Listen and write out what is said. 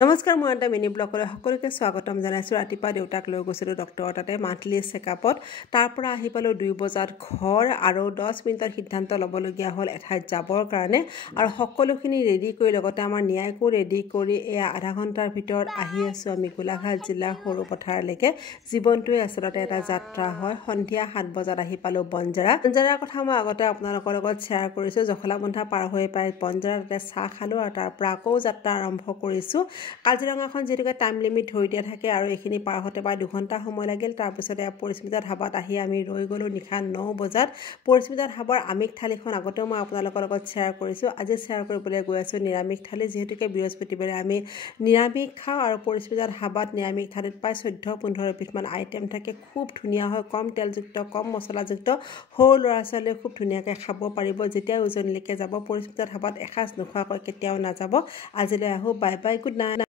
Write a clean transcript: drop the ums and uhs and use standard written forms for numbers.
নমস্কাৰ মই এটা মিনি ব্লগলৈ সকলোকে স্বাগতম জনাইছোঁ। ৰাতিপুৱা দেউতাক লৈ গৈছিলোঁ ডক্টৰৰ তাতে মান্থলি চেকআপত। তাৰ পৰা আহি পালোঁ 2 বজাত ঘৰ আৰু 10 মিনিটত সিদ্ধান্ত ল'বলগীয়া হ'ল এঠাইত যাবৰ কাৰণে আৰু সকলোখিনি ৰেডি কৰি লগতে আমাৰ ন্যায়কো ৰেডি কৰি এয়া আধা ঘণ্টাৰ ভিতৰত আহি আছোঁ আমি গোলাঘাট জিলাৰ সৰু পথাৰলৈকে। জীৱনটোৱে আচলতে এটা যাত্ৰা হয়। সন্ধিয়া 7 বজাত আহি পালোঁ বনজাৰাৰ কথা মই আগতে আপোনালোকৰ লগত শ্বেয়াৰ কৰিছোঁ। জখলাবন্ধা পাৰ হৈ পাই বনজাৰা তাতে চাহ খালোঁ আৰু তাৰ পৰা আকৌ যাত্ৰা আৰম্ভ কৰিছোঁ। কাজিৰঙাখন যিহেতুকে টাইম লিমিট ধৰি দিয়া থাকে আৰু এইখিনি পাৰ হওঁতে প্ৰায় 2 ঘণ্টা সময় লাগিল। তাৰপিছতে পৰিস্মিতা ধাবাত আহি আমি ৰৈ গ'লোঁ নিশা 9 বজাত। পৰিস্মিতা ধাবাৰ আমিষ থালিখন আগতেও মই আপোনালোকৰ লগত শ্বেয়াৰ কৰিছোঁ। আজি শ্বেয়াৰ কৰিবলৈ গৈ আছোঁ নিৰামিষ থালি। যিহেতুকে বৃহস্পতিবাৰে আমি নিৰামিষ খাওঁ আৰু পৰিস্মিতা ধাবাত নিৰামিষ থালিত প্ৰায় 14-15 বিধমান আইটেম থাকে। খুব ধুনীয়া হয়, কম তেলযুক্ত, কম মছলাযুক্ত। সৰু ল'ৰা ছোৱালীয়ে খুব ধুনীয়াকৈ খাব পাৰিব। যেতিয়া উজনিলৈকে যাব পৰিস্মিতা ধাবাত এসাঁজ নোখোৱাকৈ কেতিয়াও নাযাব। আজিলৈ আহোঁ, বাই বাই, গুড নাইট।